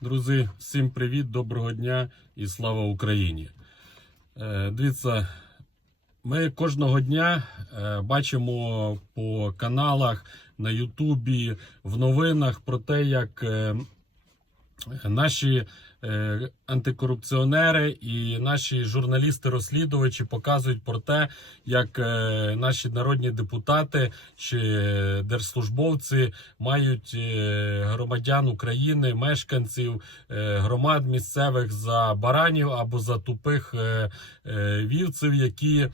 Друзі, всім привіт, доброго дня і слава Україні. Е, Дивіться, ми кожного дня е, бачимо по каналах на Ютубі, в новинах про те, як е, наші е, антикорупціонери і наші журналісти-розслідувачі показують про те, як е, наші народні депутати чи держслужбовці мають е, громадян України, мешканців громад місцевих за баранів або за тупих вівців, які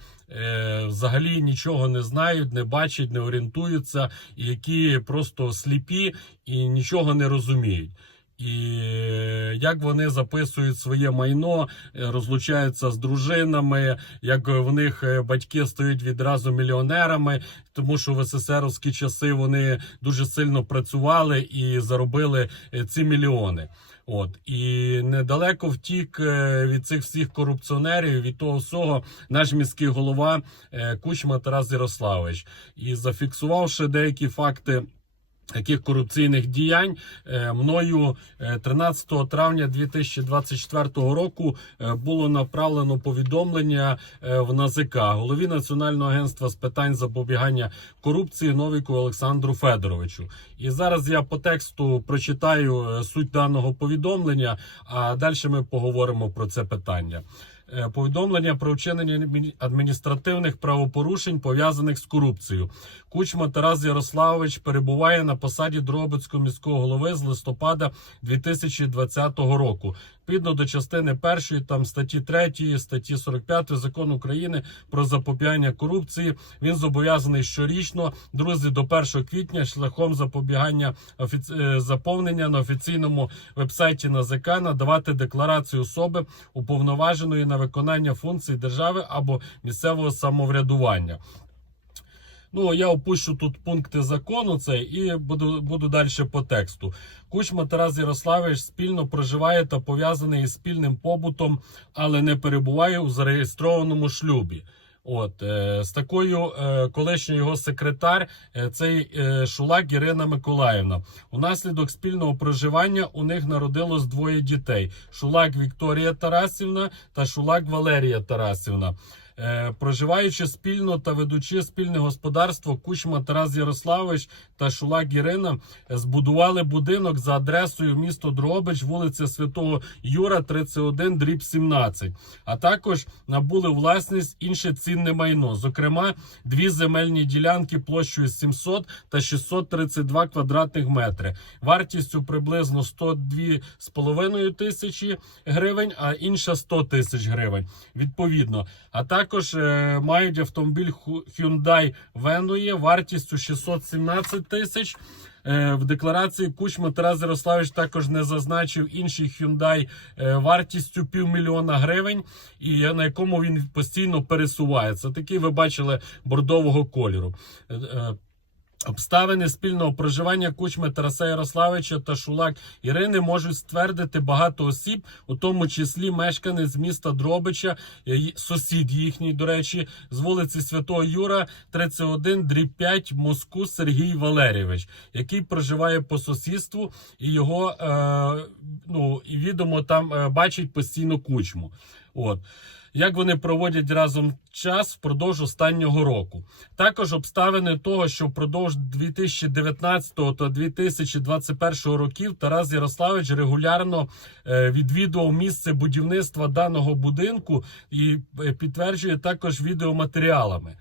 взагалі нічого не знають, не бачать, не орієнтуються, які просто сліпі і нічого не розуміють. І е, як вони записують своє майно, е, розлучаються з дружинами, як в них е, батьки стають відразу мільйонерами, тому що в СССРівські часи вони дуже сильно працювали і заробили ці мільйони. От і недалеко втік від цих всіх корупціонерів, від того всього, наш міський голова Кучма Тарас Ярославович. І зафіксувавши деякі факти. Таких корупційних діянь е, мною е, 13 травня 2024 року е, було направлено повідомлення е, в НАЗК голові Національного агентства з питань запобігання корупції Новіку Олександру Федоровичу. І зараз я по тексту прочитаю е, суть даного повідомлення, а далі ми поговоримо про це питання. Е, Повідомлення про вчинення адмі- адміністративних правопорушень пов'язаних з корупцією. Кучма Тарас Ярославович перебуває на посаді Дрогобицького міського голови з листопада 2020 року. Відповідно до частини першої там статті 3, статті 45 закону України про запобігання корупції. Він зобов'язаний щорічно, друзі, до 1 квітня шляхом запобігання офіці... е, заповнення на офіційному вебсайті НАЗК надавати декларацію особи уповноваженої на виконання функцій держави або місцевого самоврядування. Ну, я опущу тут пункти закону цей і буду, буду далі по тексту. Кучма Тарас Ярославович спільно проживає та пов'язаний із спільним побутом, але не перебуває у зареєстрованому шлюбі. От е, з такою е, його секретар, е, цей е, Шулак Ірина Миколаївна. Унаслідок спільного проживання у них народилось двоє дітей: Шулак Вікторія Тарасівна та Шулак Валерія Тарасівна. Е, Проживаючи спільно та ведучи спільне господарство, Кучма Тарас Ярославович та Шулак Ірина збудували будинок за адресою місто Дрогобич, вулиця Святого Юра, 31, дріб 17. А також набули власність інше цінне майно, зокрема, дві земельні ділянки площею 700 та 632 квадратних метри, вартістю приблизно 102,5 тисячі гривень, а інша 100 тисяч гривень. Відповідно, а також е, мають автомобіль Hyundai Venue вартістю 617 тисяч. Е, В декларації Кучма Тарас Ярославович також не зазначив інший Hyundai е, вартістю півмільйона гривень, і на якому він постійно пересувається. Такий ви бачили бордового кольору. Обставини спільного проживання Кучми Тараса Ярославича та Шулак Ірини можуть ствердити багато осіб, у тому числі мешканець міста Дробича, сусід їхній, до речі, з вулиці Святого Юра, 31, дріб 5, Моску Сергій Валерійович, який проживає по сусідству, і його е, ну відомо там е, бачить постійно кучму. От. Як вони проводять разом час впродовж останнього року. Також обставини того, що впродовж 2019 та 2021 років Тарас Ярославович регулярно е, відвідував місце будівництва даного будинку і е, підтверджує також відеоматеріалами.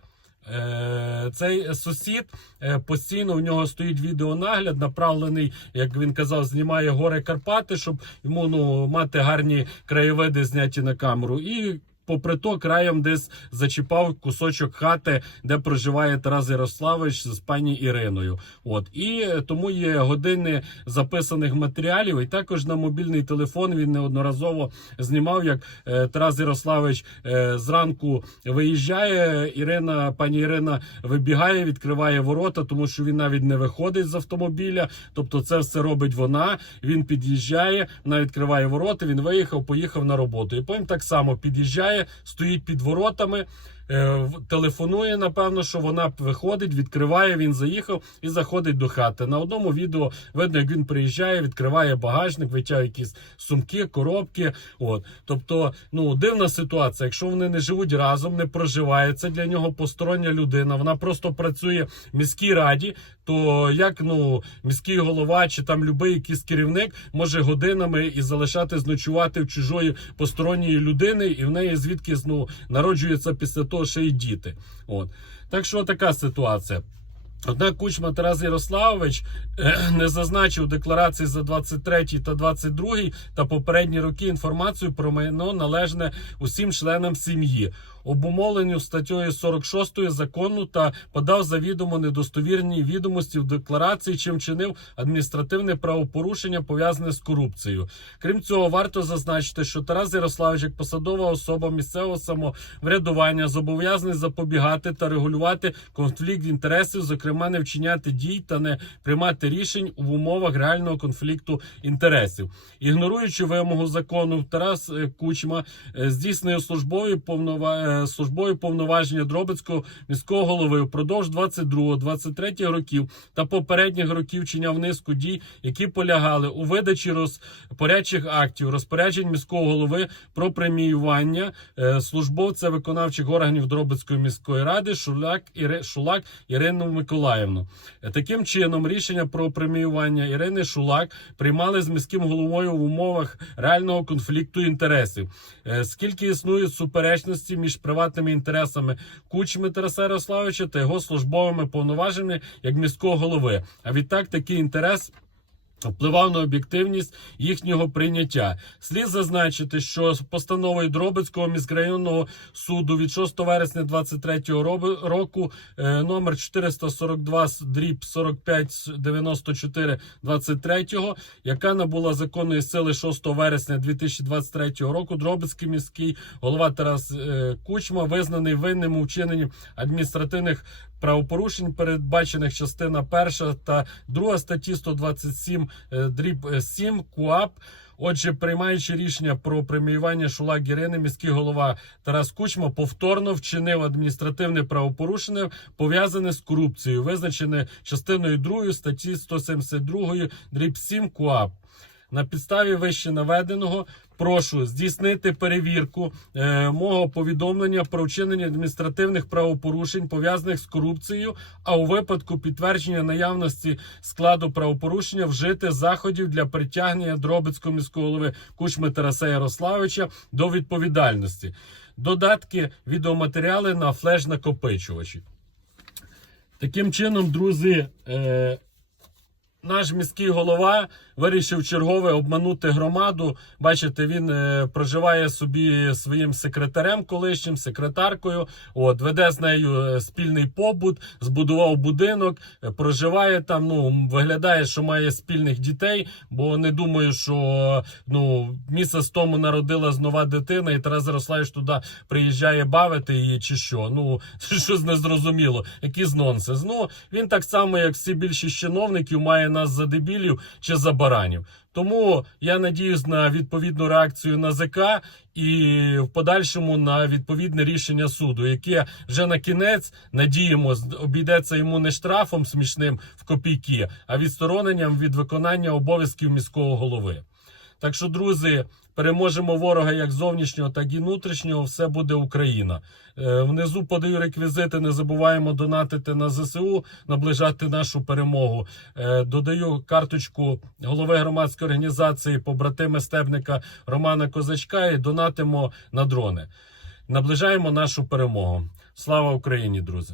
Е, Цей сусід е, постійно у нього стоїть відеонагляд, направлений, як він казав, знімає гори Карпати, щоб йому ну мати гарні краєвиди зняті на камеру. І попри то краєм десь зачіпав кусочок хати, де проживає Тарас Ярославович з пані Іриною. От і тому є години записаних матеріалів. І також на мобільний телефон він неодноразово знімав, як е, Тарас Ярославович е, зранку виїжджає. Ірина, пані Ірина вибігає, відкриває ворота, тому що він навіть не виходить з автомобіля. Тобто, це все робить вона. Він під'їжджає, вона відкриває ворота. Він виїхав, поїхав на роботу. І потім так само під'їжджає, стоїть під воротами. Е, телефонує, напевно, що вона виходить, відкриває, він заїхав і заходить до хати. На одному відео видно, як він приїжджає, відкриває багажник, витягує якісь сумки, коробки. От. Тобто, ну, дивна ситуація. Якщо вони не живуть разом, не проживають, для нього постороння людина. Вона просто працює в міській раді. То як ну міський голова чи там любий якийсь керівник може годинами і залишатись ночувати в чужої посторонньої людини, і в неї звідки ну, народжується після того ще й діти. От так що така ситуація. Однак Кучма Тарас Ярославович е, не зазначив декларації за 23 та 22 та попередні роки інформацію про майно належне усім членам сім'ї, обумовленню статтею 46 закону та подав завідомо недостовірні відомості в декларації, чим чинив адміністративне правопорушення пов'язане з корупцією. Крім цього, варто зазначити, що Тарас Ярославович, як посадова особа місцевого самоврядування, зобов'язаний запобігати та регулювати конфлікт інтересів, зокрема, не вчиняти дій та не приймати рішень в умовах реального конфлікту інтересів. Ігноруючи вимогу закону, Тарас е, Кучма е, здійснює службові повнова... е, службові повноваження Дробицького міського голови впродовж 22-23 років та попередніх років чиняв низку дій, які полягали у видачі розпорядчих актів, розпоряджень міського голови про преміювання е, службовця виконавчих органів Дробицької міської ради Шуляк Іри... Шулак Ірину Миколаївну. Е, Таким чином, рішення про преміювання Ірини Шулак приймали з міським головою в умовах реального конфлікту інтересів. Скільки існує суперечності між приватними інтересами Кучми Тараса Ярославовича та його службовими повноваженнями як міського голови. А відтак такий інтерес. Впливав на об'єктивність їхнього прийняття. Слід зазначити, що постановою Дробицького міськрайонного суду від 6 вересня 23 роби- року е, номер 442 дріб 45 94 23, яка набула законної сили 6 вересня 2023 року, Дробицький міський голова Тарас е, Кучма визнаний винним у вчиненні адміністративних правопорушень, передбачених частина 1 та 2 статті 127 е, дріб е, 7 КУАП. Отже, приймаючи рішення про преміювання Шулак Ірини, міський голова Тарас Кучма повторно вчинив адміністративне правопорушення, пов'язане з корупцією, визначене частиною 2 статті 172 дріб 7 КУАП. На підставі вище наведеного прошу здійснити перевірку е, мого повідомлення про вчинення адміністративних правопорушень пов'язаних з корупцією. А у випадку підтвердження наявності складу правопорушення вжити заходів для притягнення Дробицького міського голови Кучми Тараса Ярославовича до відповідальності. Додатки відеоматеріали на флеш-накопичувачі. Таким чином, друзі, е, наш міський голова вирішив чергове обманути громаду. Бачите, він е, проживає собі своїм секретарем, колишнім секретаркою. От веде з нею е, спільний побут, збудував будинок, е, проживає там. Ну виглядає, що має спільних дітей, бо не думаю, що ну місяць тому народилась нова дитина, і Тарас Ярославович туди приїжджає бавити її, чи що. Ну щось незрозуміло. Якийсь нонсенс. Ну він так само, як всі більшість чиновників, має нас за дебілів чи за баранів. Тому я надіюсь на відповідну реакцію НАЗК і в подальшому на відповідне рішення суду, яке вже на кінець надіємось обійдеться йому не штрафом смішним в копійки, а відстороненням від виконання обов'язків міського голови. Так що, друзі, переможемо ворога як зовнішнього, так і внутрішнього. Все буде Україна. Е, Внизу подаю реквізити. Не забуваємо донатити на ЗСУ, наближати нашу перемогу. Е, Додаю карточку голови громадської організації побратими стебника Романа Козачка і донатимо на дрони. Наближаємо нашу перемогу. Слава Україні, друзі!